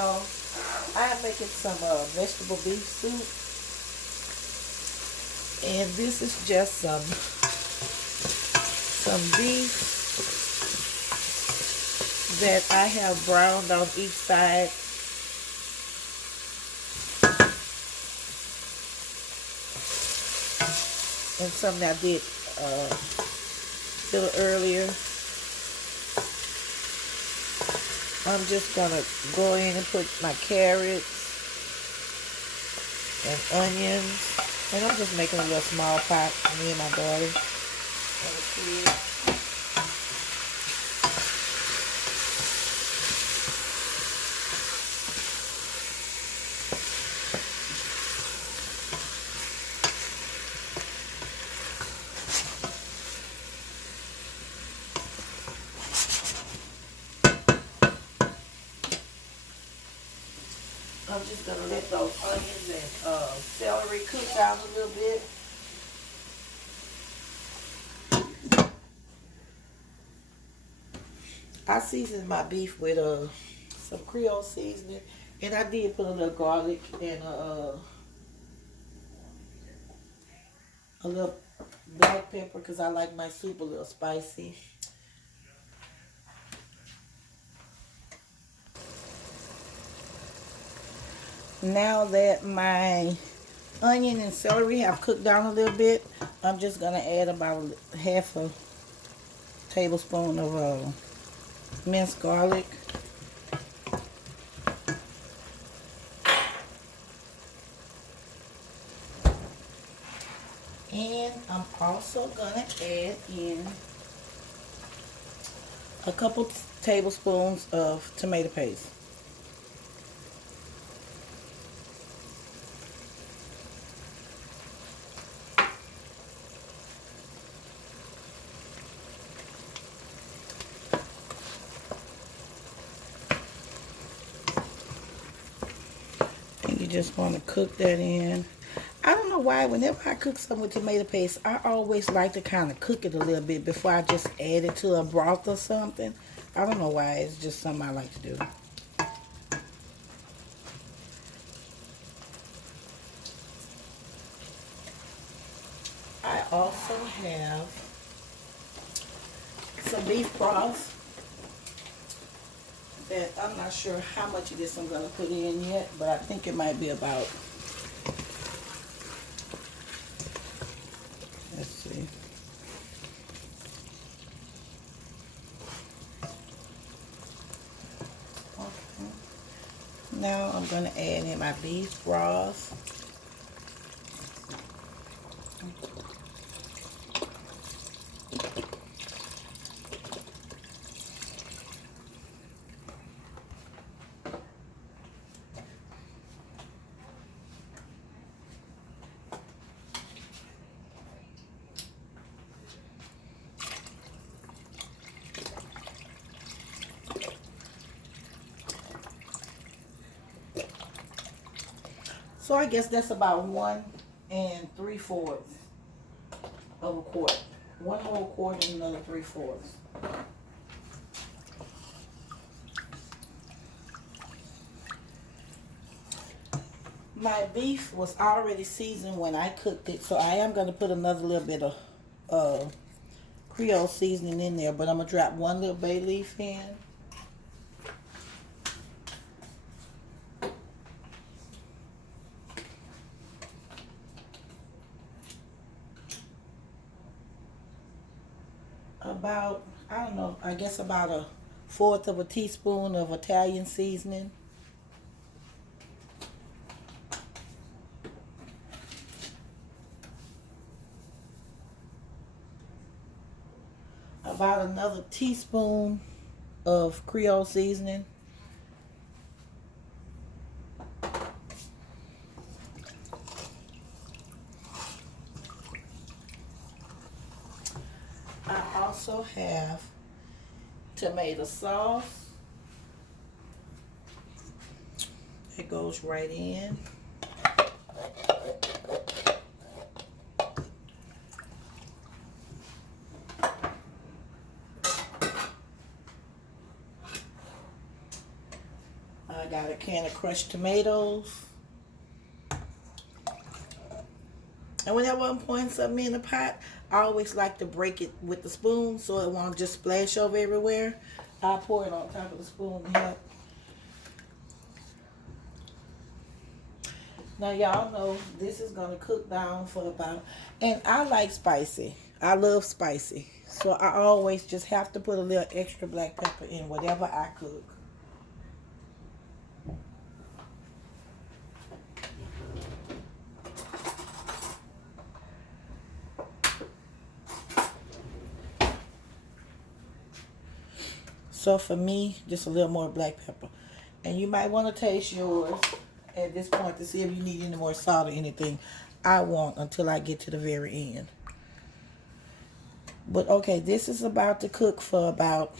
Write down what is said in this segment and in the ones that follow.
y'all. I am making some vegetable beef soup, and this is just some beef that I have browned on each side. And something I did a little earlier. I'm just gonna go in and put my carrots and onions, and I'm just making a little small pot for me and my daughter and the kids. I'm just gonna let those onions and celery cook down a little bit. I seasoned my beef with some Creole seasoning, and I did put a little garlic and a little black pepper because I like my soup a little spicy. Now that my onion and celery have cooked down a little bit, I'm just gonna add about half a tablespoon of minced garlic. And I'm also gonna add in a couple tablespoons of tomato paste. And you just want to cook that in. I don't know why, whenever I cook something with tomato paste, I always like to kind of cook it a little bit before I just add it to a broth or something. I don't know why, it's just something I like to do. I also have some beef broth that I'm not sure how much of this I'm going to put in yet, but I think it might be about, let's see. Okay. Now I'm going to add in my beef broth. So I guess that's about 1 3/4 of a quart. One whole quart and another 3/4. My beef was already seasoned when I cooked it, so I am going to put another little bit of Creole seasoning in there, but I'm going to drop one little bay leaf in. About, I don't know, I guess about 1/4 of a teaspoon of Italian seasoning. About another teaspoon of Creole seasoning. I also have tomato sauce. It goes right in. got a can of crushed tomatoes. And whenever I'm pouring something in the pot, I always like to break it with the spoon so it won't just splash over everywhere. I'll pour it on top of the spoon to help. Now y'all know this is gonna cook down for about, and I like spicy. I love spicy. So I always just have to put a little extra black pepper in whatever I cook. So for me, just a little more black pepper. And you might want to taste yours at this point to see if you need any more salt or anything. I won't until I get to the very end. But okay, this is about to cook for about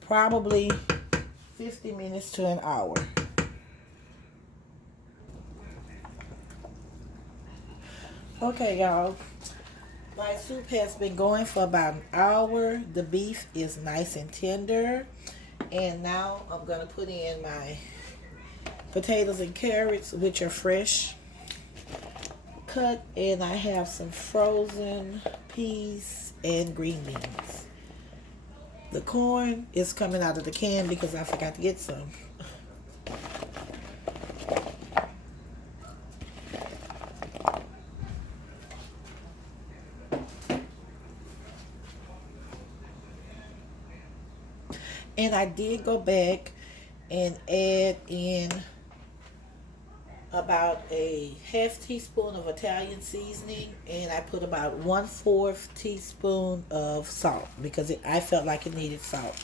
probably 50 minutes to an hour. Okay, y'all. My soup has been going for about an hour. The beef is nice and tender. And now I'm going to put in my potatoes and carrots, which are fresh cut. And I have some frozen peas and green beans. The corn is coming out of the can because I forgot to get some. And I did go back and add in about a half teaspoon of Italian seasoning, and I put about 1/4 teaspoon of salt because I felt like it needed salt.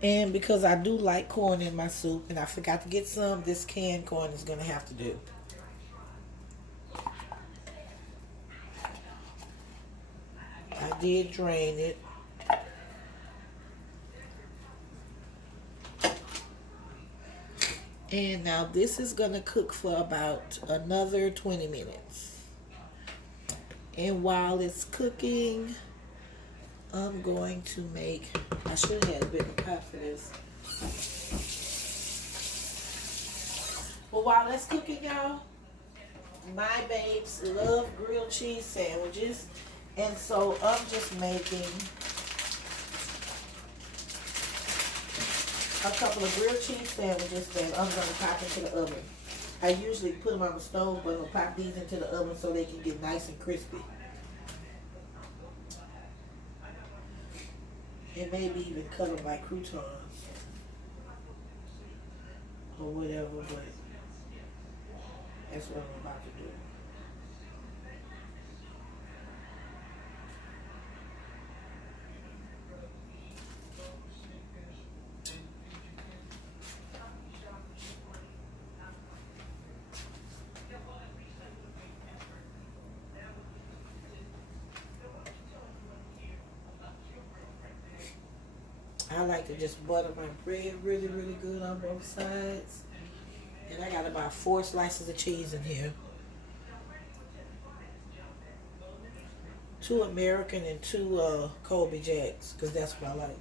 And because I do like corn in my soup and I forgot to get some, this canned corn is going to have to do. I did drain it. And now this is going to cook for about another 20 minutes. And while it's cooking, I'm going to make, I should have had a bigger pot for this. But while that's cooking, y'all, my babes love grilled cheese sandwiches. And so I'm just making a couple of grilled cheese sandwiches that I'm going to pop into the oven. I usually put them on the stove, but I'll pop these into the oven so they can get nice and crispy. And maybe even cut them like croutons or whatever, but that's what I'm about to do. I like to just butter my bread really, really good on both sides. And I got about 4 slices of cheese in here. 2 American and 2 Colby Jacks, because that's what I like.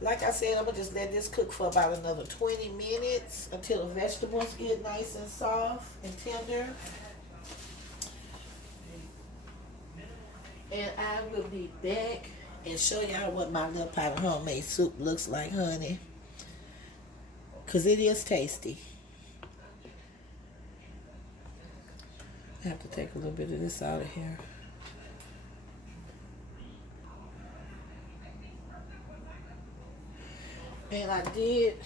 Like I said, I'm going to just let this cook for about another 20 minutes until the vegetables get nice and soft and tender. And I will be back and show y'all what my little pot of homemade soup looks like, honey. Because it is tasty. I have to take a little bit of this out of here. And I did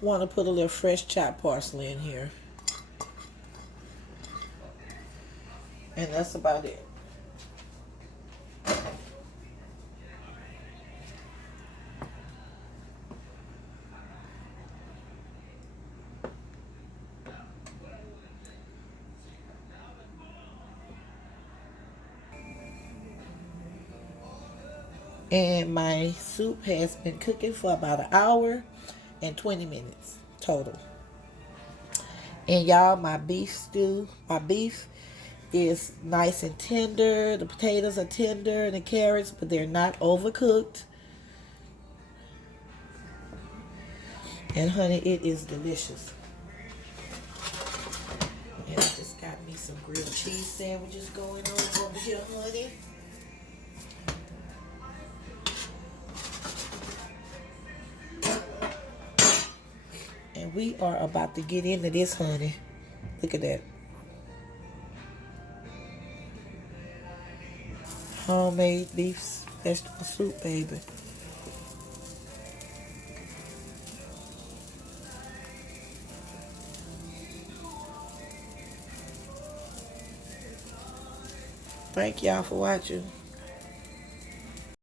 want to put a little fresh chopped parsley in here. And that's about it. And my soup has been cooking for about an hour and 20 minutes total. And y'all, my beef is nice and tender. The potatoes are tender and the carrots, but they're not overcooked. And honey, it is delicious. And I just got me some grilled cheese sandwiches going on over here, honey. And we are about to get into this, honey. Look at that. Homemade beef vegetable soup, baby. Thank y'all for watching.